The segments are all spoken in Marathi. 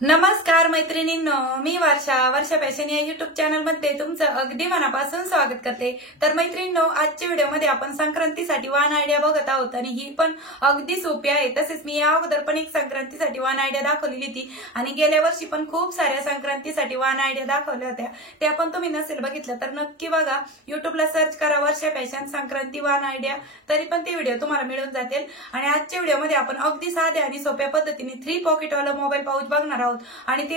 नमस्कार मैत्रिणींनो, मी वर्षा फॅशन या युट्यूब चॅनल मध्ये तुमचं अगदी मनापासून स्वागत करते। तर मैत्रिणींनो, आजच्या व्हिडिओमध्ये आपण संक्रांतीसाठी वान आयडिया बघत आहोत आणि ही पण अगदी सोपी आहे। तसेच मी या अगोदर पण एक संक्रांतीसाठी वान आयडिया दाखवलेली होती आणि गेल्या वर्षी पण खूप साऱ्या संक्रांतीसाठी वान आयडिया दाखवल्या होत्या। त्या पण तुम्ही नसेल बघितलं तर नक्की बघा, युट्यूबला सर्च करा वर्षा फॅशन संक्रांती वान आयडिया, तरी पण ते व्हिडिओ तुम्हाला मिळून जातील। आणि आजच्या व्हिडिओमध्ये आपण अगदी साध्या आणि सोप्या पद्धतीने 3 पॉकेट वाला मोबाईल पाऊच बघणार आहोत आणि ते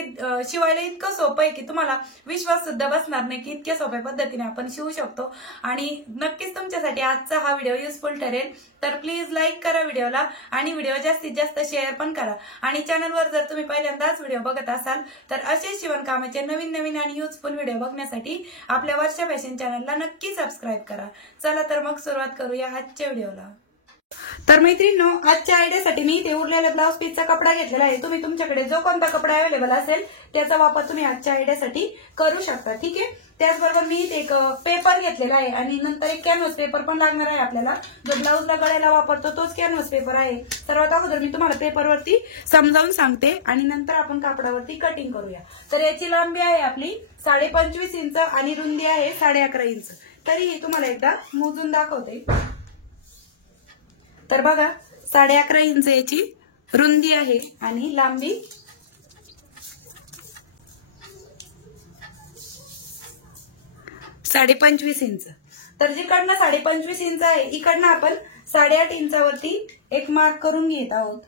शिवायला इतकं सोपं आहे की तुम्हाला विश्वास सुद्धा बसणार नाही की इतक्या सोप्या पद्धतीने आपण शिवू शकतो। आणि नक्कीच तुमच्यासाठी आजचा हा व्हिडिओ युजफुल ठरेल। तर प्लीज लाईक करा व्हिडिओला आणि व्हिडिओ जास्तीत जास्त शेअर पण करा। आणि चॅनलवर जर तुम्ही पहिल्यांदाच व्हिडिओ बघत असाल तर असे शिवणकामाचे नवीन आणि युजफुल व्हिडिओ बघण्यासाठी आपल्या वर्षा फॅशन चॅनलला नक्की सबस्क्राईब करा। चला तर मग सुरुवात करूया आजच्या व्हिडिओला। तर मैत्रिणींनो, आजच्या आयडियासाठी मी इथे उरलेला ब्लाउज पीसचा कपडा घेतलेला आहे। तुम्ही तुमच्याकडे जो कोणता कपडा अवेलेबल असेल त्याचा वापर तुम्ही आजच्या आयडियासाठी करू शकता, ठीक आहे। त्याचबरोबर मी इथे एक पेपर घेतलेला आहे आणि नंतर एक कॅनव्हास पेपर पण लागणार आहे आपल्याला, जो ब्लाउजला गळ्याला वापरतो तोच कॅनव्हास पेपर आहे। सर्वात अगोदर मी तुम्हाला पेपरवरती समजावून सांगते आणि नंतर आपण कापडावरती कटिंग करूया। तर याची लांबी आहे आपली 25.5 इंच आणि रुंदी आहे 11.5 इंच। तरीही तुम्हाला एकदा मोजून दाखवते। तर बघा, 11.5 इंच याची रुंदी आहे आणि लांबी 25.5 इंच। तर जिकडनं 25.5 इंच आहे इकडनं आपण 8.5 इंचावरती एक मार्क करून घेत आहोत।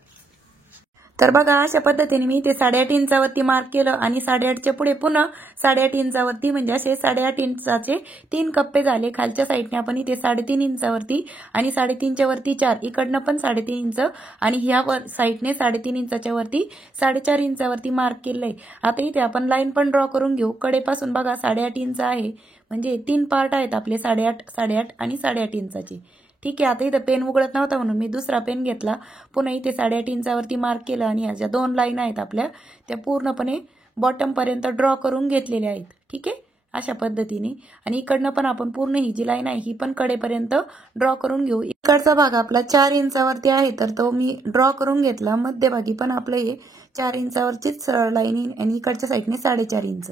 तर बघा, अशा पद्धतीने मी ते 8.5 इंचावरती मार्क केलं आणि 8.5च्या पुढे पुन्हा 8.5 इंचावरती, म्हणजे असे 8.5 इंचाचे 3 कप्पे झाले। खालच्या साईडने आपण इथे 3.5 इंचावरती आणि 3.5च्या वरती 4, इकडनं पण 3.5 इंच आणि ह्या साईडने 3.5 इंचाच्या वरती 4.5 इंचावरती मार्क केलंय। आता इथे आपण लाईन पण ड्रॉ करून घेऊ। कडेपासून बघा 8.5 इंच आहे, म्हणजे 3 पार्ट आहेत आपले 8.5 आणि 8.5 इंचाचे, ठीक आहे। आता इथं पेन उघडत नव्हता म्हणून मी दुसरा पेन घेतला, पुन्हा इथे 8.5 इंचावरती मार्क केलं आणि ह्या ज्या 2 लाईन आहेत आपल्या त्या पूर्णपणे बॉटम पर्यंत ड्रॉ करून घेतलेल्या आहेत, ठीक आहे, अशा पद्धतीने। आणि इकडनं पण आपण पूर्ण ही जी लाईन आहे ही पण कडेपर्यंत ड्रॉ करून घेऊ। इकडचा भाग आपला 4 इंचावरती आहे तर तो मी ड्रॉ करून घेतला। मध्यभागी पण आपलं हे 4 इंचावरचीच लाईन आणि इकडच्या साईडने 4.5 इंच,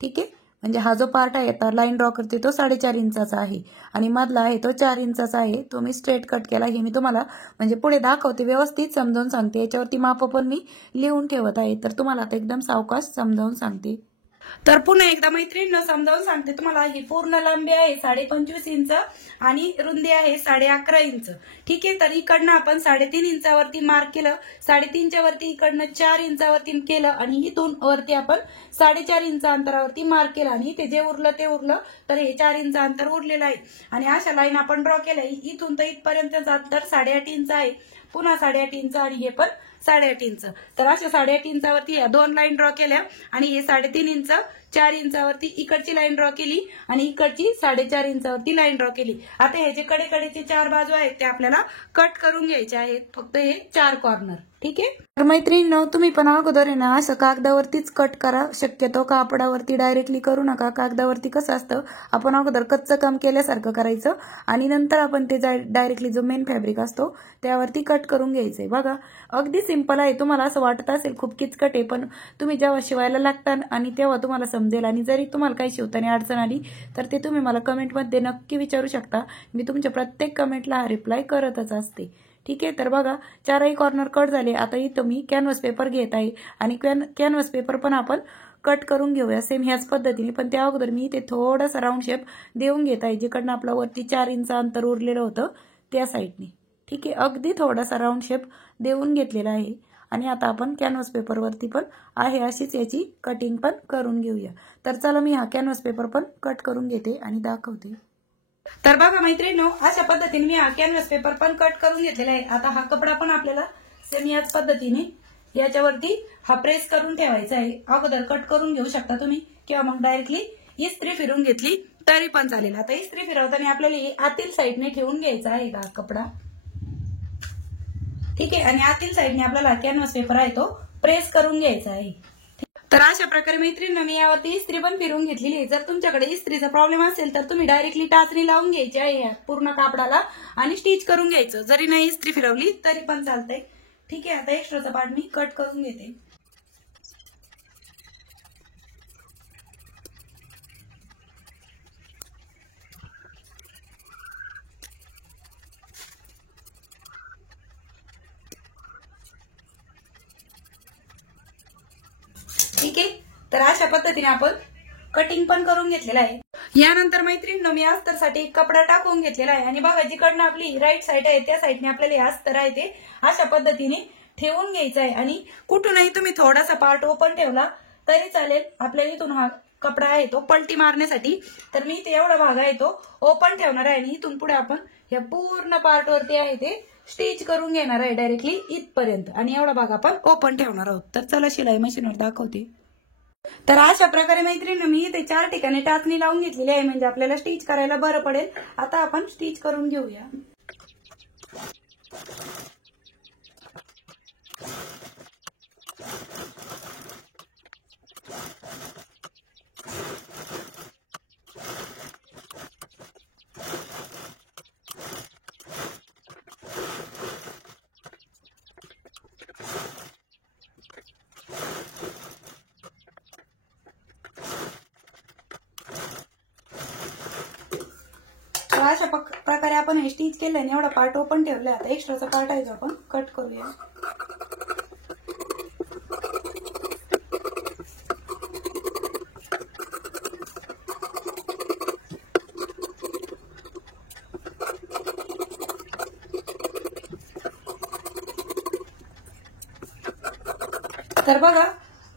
ठीक आहे। म्हणजे हा जो पार्ट आहे आता लाईन ड्रॉ करते तो 4.5 इंचाचा आहे आणि मधला आहे तो 4 इंचाचा आहे। तो मी स्ट्रेट कट केला। हे मी तुम्हाला म्हणजे पुढे दाखवते, व्यवस्थित समजावून सांगते। याच्यावरती माप पण मी लिहून ठेवत आहे, तर तुम्हाला आता एकदम सावकाश समजावून सांगते। तर पुन्हा एकदा मैत्रिणींना समजावून सांगते तुम्हाला। ही पूर्ण लांबी आहे 25.5 इंच आणि रुंदी आहे 11.5 इंच, ठीक आहे। तर इकडनं आपण 3.5 इंचावरती मार्क केलं, 3.5च्या वरती इकडनं 4 इंचावरती केलं आणि इथून वरती आपण 4.5 इंच अंतरावरती मार्क केलं आणि ते जे उरलं ते उरलं, तर हे 4 इंच अंतर उरलेलं आहे। आणि अशा लाईन आपण ड्रॉ केल्या। इथून तर इथपर्यंतचं अंतर 8.5 इंच आहे, पुन्हा 8.5 इंच आणि हे पण 8.5 इंच। तर अशा 8.5 इंचावरती या 2 लाईन ड्रॉ केल्या आणि हे 3.5 इंच 4 इंचावरती इकडची लाईन ड्रॉ केली आणि इकडची 4.5 इंचावरती लाईन ड्रॉ केली। आता हे जे कडेचे 4 बाजू आहेत ते आपल्याला कट करून घ्यायचे आहेत, फक्त हे 4 कॉर्नर, ठीक आहे। तर मैत्रिणींनो, तुम्ही पण अगोदर आहे ना असं कागदावरतीच कट करा, शक्यतो कापडावरती डायरेक्टली करू नका। कागदावरती कसं असतं, आपण अगोदर कच्चं काम केल्यासारखं करायचं आणि नंतर आपण ते डायरेक्टली जो मेन फॅब्रिक असतो त्यावरती कट करून घ्यायचंय। बघा, अगदी सिंपल आहे। तुम्हाला असं वाटत असेल खूप किचकट आहे, पण तुम्ही जेव्हा शिवायला लागता आणि तेव्हा तुम्हाला समजेल। आणि जरी तुम्हाला काही शिवताना अडचण आली तर ते तुम्ही मला कमेंटमध्ये नक्की विचारू शकता। मी तुमच्या प्रत्येक कमेंटला हा रिप्लाय करतच असते, ठीक आहे। तर बघा, 4ही कॉर्नर कट झाले। आता इथं मी कॅनव्हास पेपर घेत आहे आणि कॅनव्हास पेपर पण आपण कट करून घेऊया सेम ह्याच पद्धतीने। पण त्या अगोदर मी इथे थोडासा राऊंड शेप देऊन घेत आहे, जिकडनं आपला वरती 4 इंच अंतर उरलेलं होतं त्या साईडने, ठीक आहे। अगदी थोडासा राऊंड शेप देऊन घेतलेला आहे आणि आता आपण कॅनव्हास पेपरवरती पण आहे अशीच याची कटिंग पण करून घेऊया। तर चला, मी हा कॅनव्हास पेपर पण कट करून घेते आणि दाखवते। तर बघा मैत्रिणींनो, अशा पद्धतीने मी हा कॅनव्हास पेपर पण कट करून घेतलेला आहे। आता हा कपडा पण आपल्याला सेम याच पद्धतीने याच्यावरती हा प्रेस करून ठेवायचा आहे। अगोदर कट करून घेऊ शकता तुम्ही किंवा मग डायरेक्टली इस्त्री फिरून घेतली तरी पण चालेल। आता इस्त्री फिरवताना आपल्याला आतील साईडने ठेवून घ्यायचा आहे हा कपडा, ठीक आहे। आणि आतील साईडने आपल्याला कॅनव्हास पेपर आहे तो प्रेस करून घ्यायचा आहे। तर अशा प्रकारे मैत्रिणींनो, मी यावरती इस्त्री पण फिरून घेतलेली आहे। जर तुमच्याकडे इस्त्रीचा प्रॉब्लेम असेल तर तुम्ही डायरेक्टली टाचणी लावून घ्यायची आहे या पूर्ण कापडाला आणि स्टिच करून घ्यायचं। जरी नाही इस्त्री फिरवली तरी पण चालतंय, ठीक आहे। आता एक्स्ट्राचा पार्ट मी कट करून घेते। ठीक आहे. तर अशा पद्धतीने आपण कटिंग पण करून घेतलेलं आहे. यानंतर मैत्रिणींनो मी अस्तरसाठी एक कपडा टाकून घेतलेला आहे आणि बघा जिकडनं आपली राईट साईड आहे त्या साईडने आपल्याला हे अस्तर आहे ते अशा पद्धतीने ठेवून घ्यायचं आहे. आणि कुठूनही तुम्ही थोडासा पार्ट ओपन ठेवला तरी चालेल. आपल्या इथून हा कपडा आहे तो पलटी मारण्यासाठी, तर मी ते एवढा भाग आहे तो ओपन ठेवणार आहे आणि इथून पुढे आपण या पूर्ण पार्ट वरती आहे ते स्टिच करून घेणार आहे डायरेक्टली इथपर्यंत आणि एवढा भाग आपण ओपन ठेवणार आहोत. तर चला शिलाई मशीनवर दाखवते. तर अशा प्रकारे मैत्रिणी मी इथे 4 ठिकाणी टाचणी लावून घेतलेली आहे म्हणजे आपल्याला स्टिच करायला बरं पडेल. आता आपण स्टिच करून घेऊया. अशा प्रकारे आपण हे स्टिच केलं आणि एवढा पार्ट ओपन ठेवलाय. आता एक्स्ट्राचा पार्ट आहे जो आपण कट करूया. तर बघा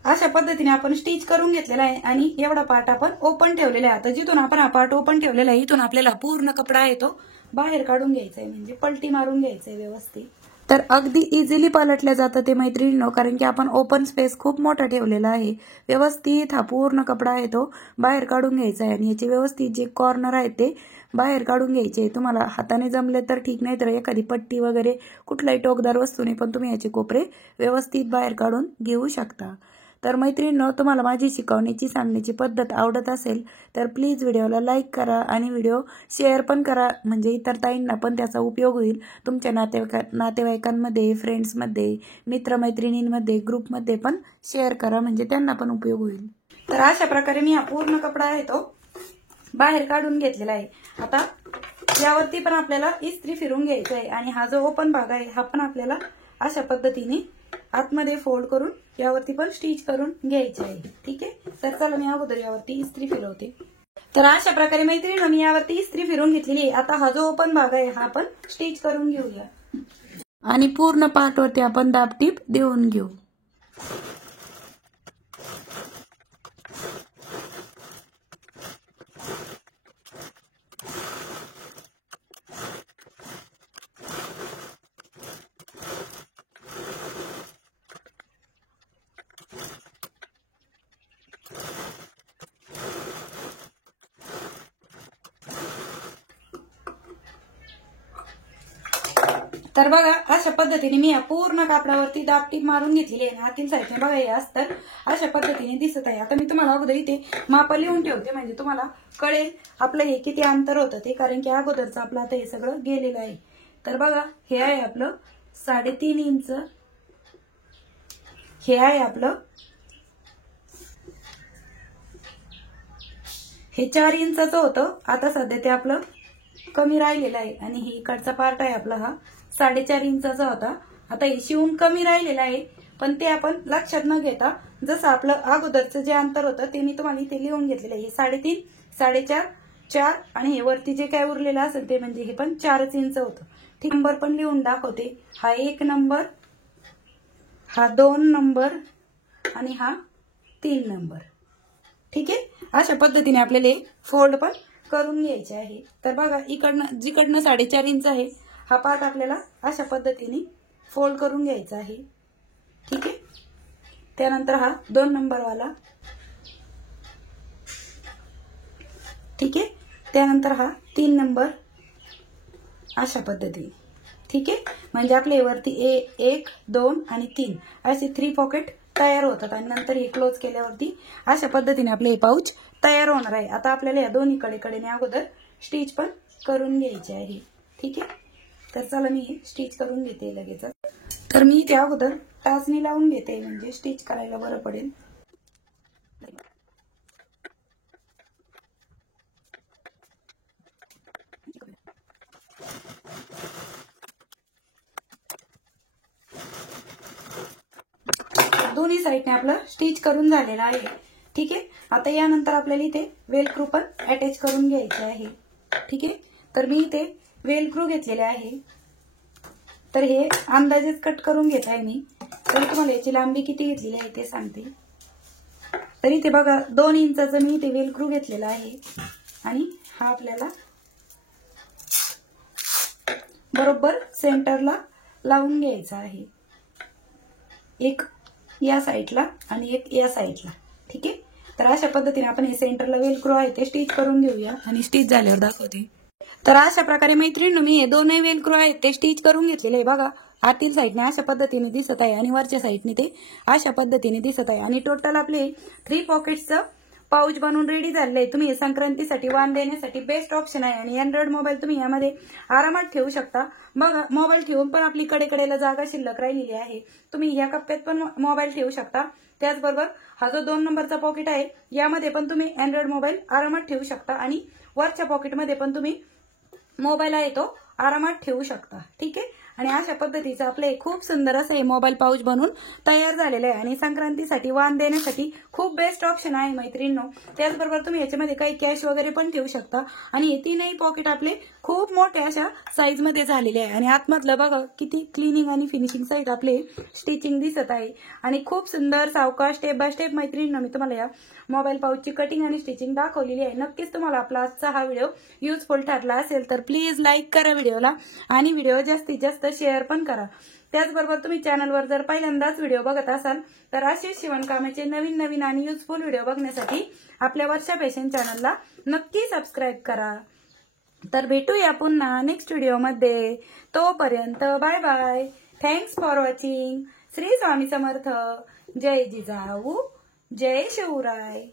अशा पद्धतीने आपण स्टिच करून घेतलेला आहे आणि एवढा पार्ट आपण ओपन ठेवलेला आहे. आता जिथून आपण हा पार्ट ओपन ठेवलेला आहे इथून आपल्याला पूर्ण कपडा आहे तो बाहेर काढून घ्यायचा आहे म्हणजे पलटी मारून घ्यायचंय व्यवस्थित. तर अगदी इझिली पलटल्या जातं ते मैत्रिणींनो, कारण की आपण ओपन स्पेस खूप मोठा ठेवलेला आहे. व्यवस्थित हा पूर्ण कपडा आहे तो बाहेर काढून घ्यायचा आहे आणि याचे व्यवस्थित जे कॉर्नर आहेत ते बाहेर काढून घ्यायचे. तुम्हाला हाताने जमले तर ठीक, नाही तर एखादी पट्टी वगैरे कुठलाही टोकदार वस्तूने पण तुम्ही याचे कोपरे व्यवस्थित बाहेर काढून घेऊ शकता. तर मैत्रिणींनो, तुम्हाला माझी शिकवण्याची सांगण्याची पद्धत आवडत असेल तर प्लीज व्हिडिओला लाईक करा आणि व्हिडिओ शेअर पण करा म्हणजे इतर ताईंना पण त्याचा उपयोग होईल. तुमच्या नातेवाईकांमध्ये, फ्रेंड्समध्ये, मित्रमैत्रिणींमध्ये, ग्रुपमध्ये पण शेअर करा म्हणजे त्यांना पण उपयोग होईल. तर अशा प्रकारे मी हा पूर्ण कपडा आहे तो बाहेर काढून घेतलेला आहे. आता यावरती पण आपल्याला इस्त्री फिरून घ्यायचा आहे आणि हा जो ओपन भाग आहे हा पण आपल्याला अशा पद्धतीने आतमध्ये फोल्ड करून यावरती पण स्टिच करून घ्यायचे आहे. ठीक आहे. तर चला मी अगोदर यावरती इस्त्री फिरवते. तर अशा प्रकारे मैत्रिणी मी यावरती इस्त्री फिरून घेतलेली आहे. आता हा जो ओपन भाग आहे हा आपण स्टिच करून घेऊया आणि पूर्ण पार्ट वरती आपण दाबटीप देऊन घेऊ. तर बघा अशा पद्धतीने मी या पूर्ण कापडावरती दाबटीप मारून घेतलेली आहे. आतील साईडने बघा हे अस्तर अशा पद्धतीने दिसत आहे. आता मी तुम्हाला अगोदर इथे माप लिहून ठेवते म्हणजे तुम्हाला कळेल आपलं हे किती अंतर होतं ते, कारण की अगोदरचं आपलं आता हे सगळं गेलेलं आहे. तर बघा हे आहे आपलं 3.5 इंच, हे आहे आपलं हे 4 इंचाचं होतं. आता सध्या ते आपलं कमी राहिलेलं आहे आणि ही इकडचा पार्ट आहे आपला हा 4.5 इंचाचा होता. आता हे शिवून कमी राहिलेलं आहे पण ते आपण लक्षात न घेता जसं आपलं अगोदरचं जे अंतर होतं ते मी तुम्हाला इथे लिहून घेतलेलं आहे. 3.5, 4.5, 4 आणि हे वरती जे काय उरलेलं असेल ते म्हणजे हे पण 4 इंच होतं. ठीक, नंबर पण लिहून दाखवते. हा 1 नंबर, हा 2 नंबर आणि हा 3 नंबर. ठीक आहे. अशा पद्धतीने आपल्याला फोल्ड पण करून घ्यायचे आहे. तर बघा इकडनं जिकडनं 4.5 इंच आहे हा पार्ट आपल्याला अशा पद्धतीने फोल्ड करून घ्यायचा आहे. ठीक आहे. त्यानंतर हा 2 नंबर वाला. ठीक आहे. त्यानंतर हा 3 नंबर अशा पद्धतीने. ठीक आहे. म्हणजे आपल्या वरती 1, 2 आणि 3 असे 3 पॉकेट तयार होतात आणि नंतर हे क्लोज केल्यावरती अशा पद्धतीने आपले हे पाऊच तयार होणार आहे. आता आपल्याला या दोन्ही कडेने अगोदर स्टिच पण करून घ्यायचे आहे. ठीक आहे. तर चला मी स्टिच करून घेते लगेच. तर मी त्या अगोदर टाचणी लावून घेते म्हणजे स्टिच करायला बरं पडेल. दोन्ही साईडने आपलं स्टिच करून झालेलं आहे. ठीक आहे. आता यानंतर आपल्याला इथे वेलक्रू पण अटॅच करून घ्यायचे आहे. ठीक आहे. तर मी इथे वेलक्रू घेतलेले आहे. तर हे अंदाजेच कट करून घेत आहे मी. तर तुम्हाला याची लांबी किती घेतलेली आहे ते सांगते. तर इथे बघा 2 इंचाचं मी इथे वेलक्रू घेतलेला आहे आणि हा आपल्याला बरोबर सेंटरला लावून घ्यायचा आहे. एक या साईडला आणि एक या साईडला. ठीक आहे. तर अशा पद्धतीने आपण हे सेंटरला वेलक्रू आहे ते स्टिच करून घेऊया आणि स्टिच झाल्यावर दाखवते. तर अशा प्रकारे मैत्रिणींनो मी हे दोन्ही वेलक्रू आहेत ते स्टिच करून घेतलेले आहे. बघा आतील साईडने अशा पद्धतीने दिसत आहे आणि वरच्या साईडने ते अशा पद्धतीने दिसत आहे. आणि टोटल आपले 3 पॉकेट्सचं पाऊच बनवून रेडी झालेलं आहे. तुम्ही संक्रांतीसाठी वाण देण्यासाठी बेस्ट ऑप्शन आहे. आणि अँड्रॉइड मोबाईल तुम्ही यामध्ये आरामात ठेवू शकता. बघा मोबाईल ठेवून पण आपली कडेकडेला जागा शिल्लक राहिलेली आहे. तुम्ही या कप्प्यात पण मोबाईल ठेवू शकता. त्याचबरोबर हा जो 2 नंबरचा पॉकेट आहे यामध्ये पण तुम्ही अँड्रॉइड मोबाईल आरामात ठेवू शकता आणि वरच्या पॉकेटमध्ये पण तुम्ही मोबाईल आहे तो आरामात ठेवू शकता. ठीक आहे. आणि अशा पद्धतीचं आपले खूप सुंदर असं हे मोबाईल पाऊच बनवून तयार झालेलं आहे. आणि संक्रांतीसाठी वाण देण्यासाठी खूप बेस्ट ऑप्शन आहे मैत्रिणींनो. त्याचबरोबर तुम्ही याच्यामध्ये काही कॅश वगैरे पण ठेवू शकता. आणि हे 3ही पॉकेट आपले खूप मोठे अशा साईज मध्ये झालेले आहे. आणि आतमधलं बघा किती क्लिनिंग आणि फिनिशिंग साईड आपले स्टिचिंग दिसत आहे. आणि खूप सुंदर सावकाश स्टेप बाय स्टेप मैत्रिणींनो मी तुम्हाला या मोबाईल पाऊचची कटिंग आणि स्टिचिंग दाखवलेली आहे. नक्कीच तुम्हाला आपला आजचा हा व्हिडिओ युजफुल ठरला असेल तर प्लीज लाईक करा व्हिडिओला आणि व्हिडिओ जास्तीत जास्त शेअर पण करा. त्याचबरोबर तुम्ही चॅनलवर जर पहिल्यांदाच व्हिडिओ बघत असाल तर असेच शिवणकामाचे नवीन नवीन आणि युजफुल व्हिडिओ बघण्यासाठी आपल्या वर्षा फॅशन चॅनलला नक्की सबस्क्राईब करा. तर भेटूया पुन्हा नेक्स्ट व्हिडिओमध्ये. तोपर्यंत bye bye. Thanks for watching. Shri Swami Samarth. जय जिजाऊ. जय शिवराय.